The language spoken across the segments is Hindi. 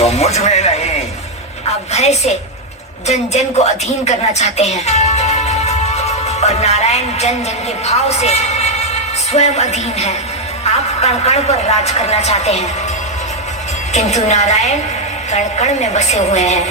तो मुझ में नहीं। आप भय से जन जन को अधीन करना चाहते हैं और नारायण जन जन के भाव से स्वयं अधीन है। आप कण कण पर राज करना चाहते हैं, किंतु नारायण कण कण में बसे हुए हैं।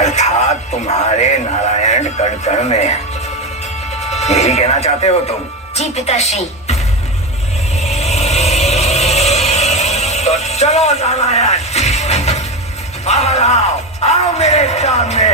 अर्थात तुम्हारे नारायण कण कण में है, यही कहना चाहते हो तुम? जी पिताश्री। तो चलो नारायण, बाहर आओ, आओ मेरे सामने।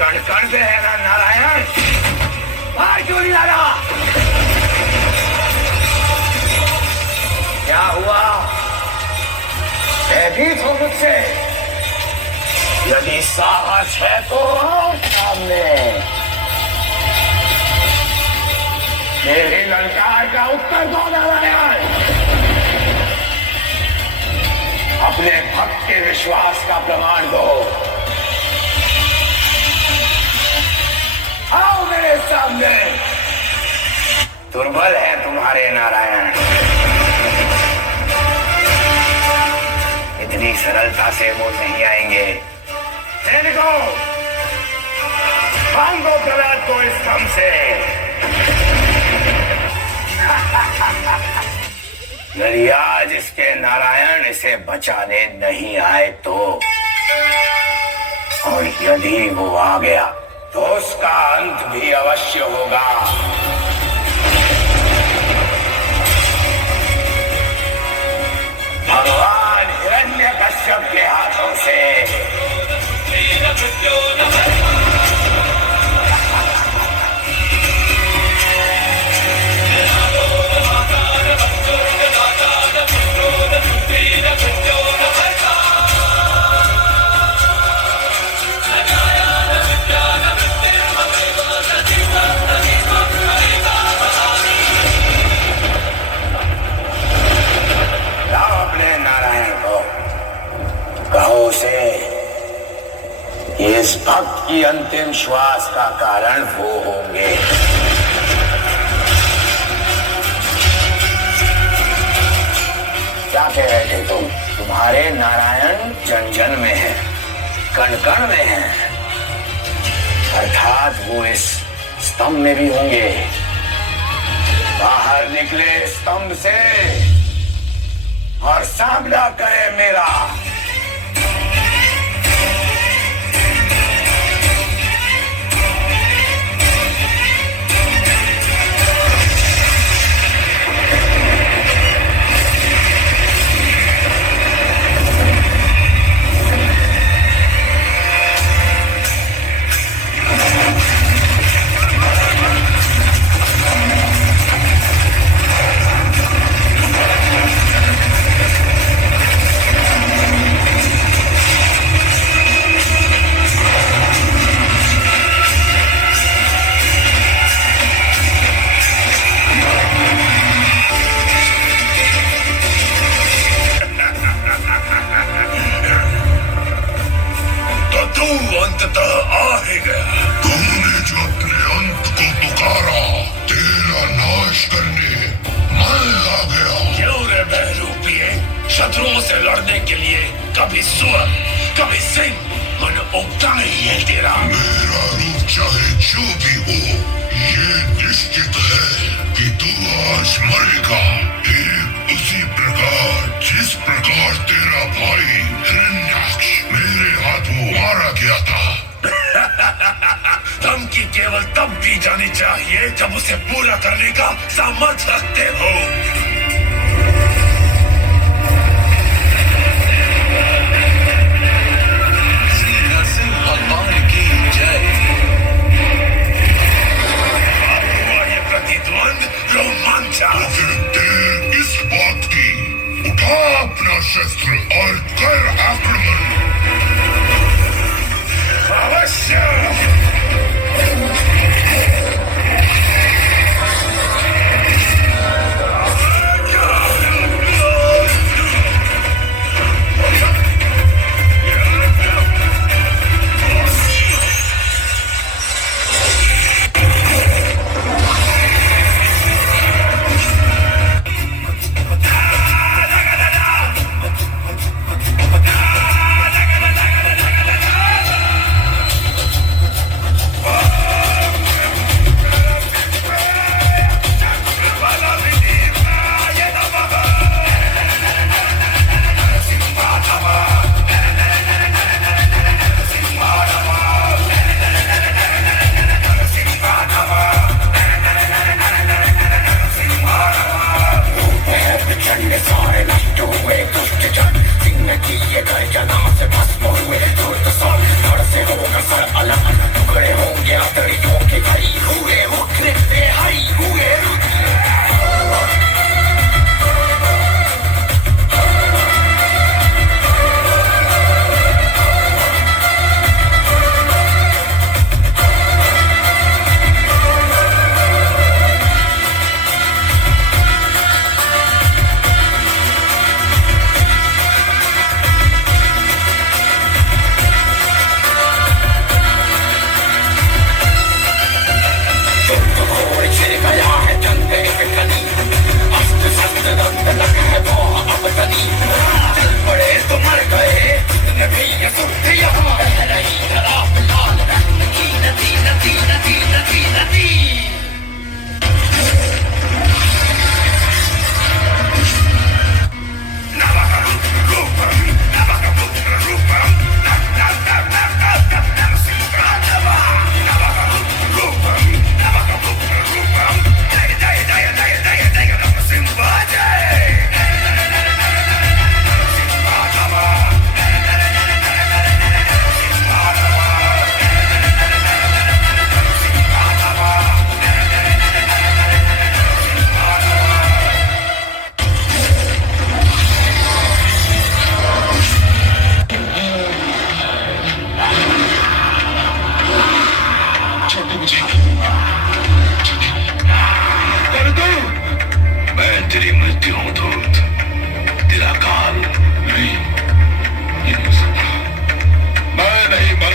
कण कण पे है ना नारायण, बाहर क्यों नहीं आ रहा? क्या हुआ? भयभीत हो मुझसे? यदि साहस है तो आओ सामने। मेरी ललकार का उत्तर दो नारायण। अपने भक्त के विश्वास का प्रमाण दो। आओ मेरे सामने। दुर्बल है तुम्हारे नारायण, इतनी सरलता से वो नहीं आएंगे। सैनिकों, भांगो प्रहलाद को इस स्तंभ से। यदि आज इसके नारायण इसे बचाने नहीं आए तो, और यदि वो आ गया तो उसका अंत भी अवश्य होगा। भगवान हिरण्यकश्यप के हाथों से। कहो से इस भक्त की अंतिम श्वास का कारण वो होंगे। क्या कह रहे थे तुम? तुम्हारे नारायण जन जन में है, कण कण में है, अर्थात वो इस स्तंभ में भी होंगे। बाहर निकले स्तंभ से और सामना करे मेरा। शत्रुओं से लड़ने के लिए कभी सुअर कभी सिंह मन उगता नहीं है तेरा। मेरा रूप चाहे जो भी हो, ये निश्चित है कि तू आज मरेगा, ठीक उसी प्रकार जिस प्रकार तेरा भाई हिरण्याक्ष मेरे हाथों मारा गया था। धमकी केवल तब दी जानी चाहिए जब उसे पूरा करने का सामर्थ्य रखते हो। तो फिर देर इस बात की, उठा अपना शस्त्र और कर आक्रमण। अवश्य।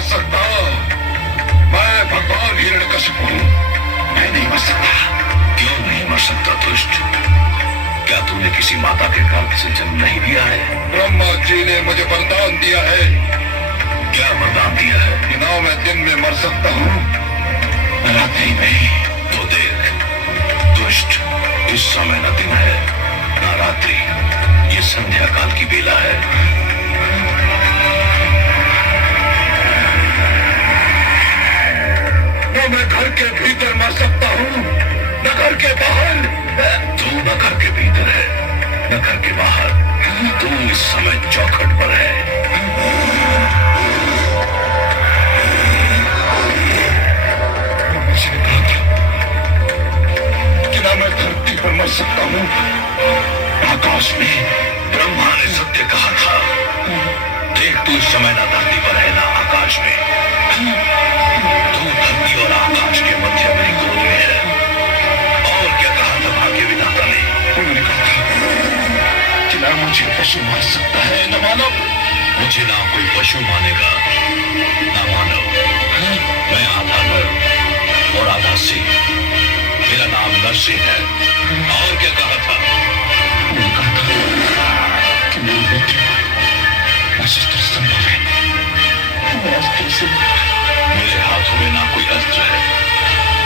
सकता। मैं भगवान हिरण्यकशिपु हूँ, मैं नहीं मर सकता। क्यों नहीं मर सकता दुष्ट? क्या तूने किसी माता के गर्भ से जन्म नहीं लिया है? ब्रह्मा जी ने मुझे वरदान दिया है। क्या वरदान दिया है? कि ना मैं दिन में मर सकता हूँ, रात्रि में। तो देख दुष्ट, इस समय न दिन है ना रात्रि, ये संध्या काल की बेला है। न मैं घर के भीतर मर सकता हूँ, न घर के बाहर। तू न घर के भीतर है, न घर के बाहर। तू इस समय चौखट पर है। मुझे कहा था कि ना मैं धरती पर मर सकता हूँ, आकाश में। ब्रह्मा ने सत्य कहा था। देख तू इस समय ना धरती पर है ना आकाश में, तू धरती और आकाश के मध्य में गोद में है। और क्या कहा था भाग्य विधाता ने? उन्होंने कहा था कि ना मुझे पशु मान सकता है न मानव। मुझे ना कोई पशु मानेगा ना मानव। मैं आधा नर और आधा सिंह, मेरा नाम नरसिंह है। और क्या कहा था? उन्होंने कहा था कि मेरी मृत्यु अस्त्र संभव है। मैं अस्त्र से मेरे हाथों में ना कोई अस्त्र है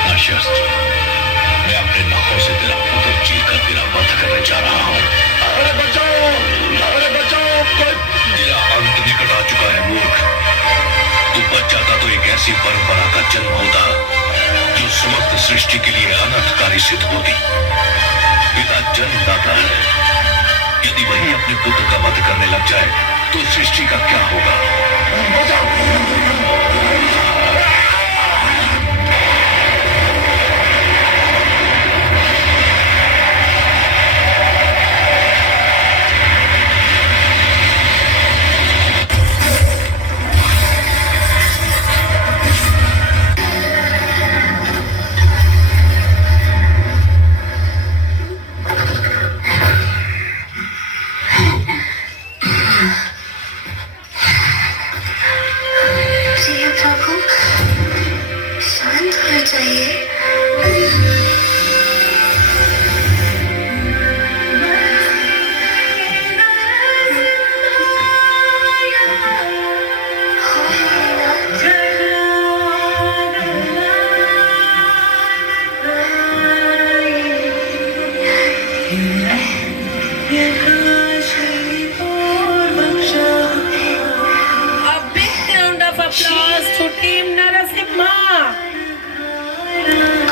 ना शस्त्र। मैं अपने नखों से तेरा उदर चीर कर तेरा वध करने जा रहा हूँ। अरे बचाओ, अरे बचाओ, तेरा अंत निकट आ चुका है मूर्ख। तू बच जाता तो एक ऐसी परंपरा का जन्म होता जो समस्त सृष्टि के लिए अनर्थकारी सिद्ध होती। पिता जन्मदाता है, यदि वही अपने पुत्र का वध करने लग जाए तो सृष्टि का क्या होगा?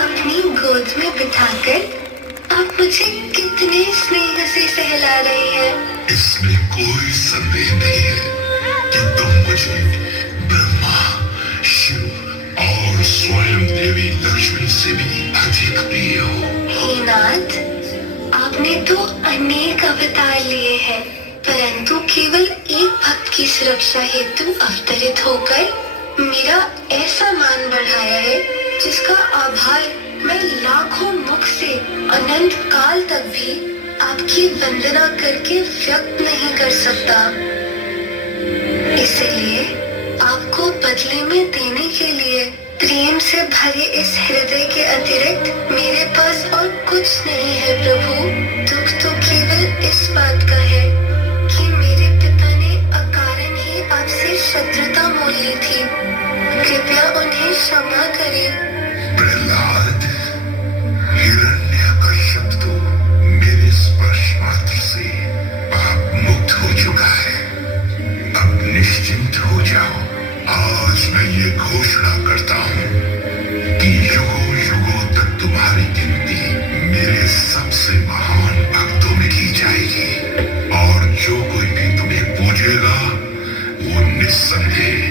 अपनी गोद में बिठाकर आप मुझे कितने स्नेह से सहला रहे हैं। इसमें कोई संदेह नहीं है कि तुम मुझे ब्रह्मा, शिव और स्वयं देवी लक्ष्मी से भी अधिक प्रिय हो। हे नाथ, आपने तो अनेक अवतार लिए हैं, परंतु केवल एक भक्त की सुरक्षा हेतु अवतरित होकर मेरा ऐसा मान बढ़ाया है जिसका आभार मैं लाखों मुख से अनंत काल तक भी आपकी वंदना करके व्यक्त नहीं कर सकता। इसीलिए आपको बदले में देने के लिए प्रेम से भरे इस हृदय के अतिरिक्त मेरे पास और कुछ नहीं है प्रभु। दुख तो केवल इस बात का है कि मेरे पिता ने अकारण ही आपसे शत्रुता मोल ली थी। कृपया उन्हें क्षमा करें। प्रहलाद, हिरण्यकश्यप तो मेरे स्पर्श मात्र से पाप मुक्त हो चुका है। अब निश्चिंत हो जाओ। आज मैं ये घोषणा करता हूँ कि युगों युगों तक तुम्हारी गिनती मेरे सबसे महान भक्तों में की जाएगी, और जो कोई भी तुम्हें पूजेगा वो निस्संदेह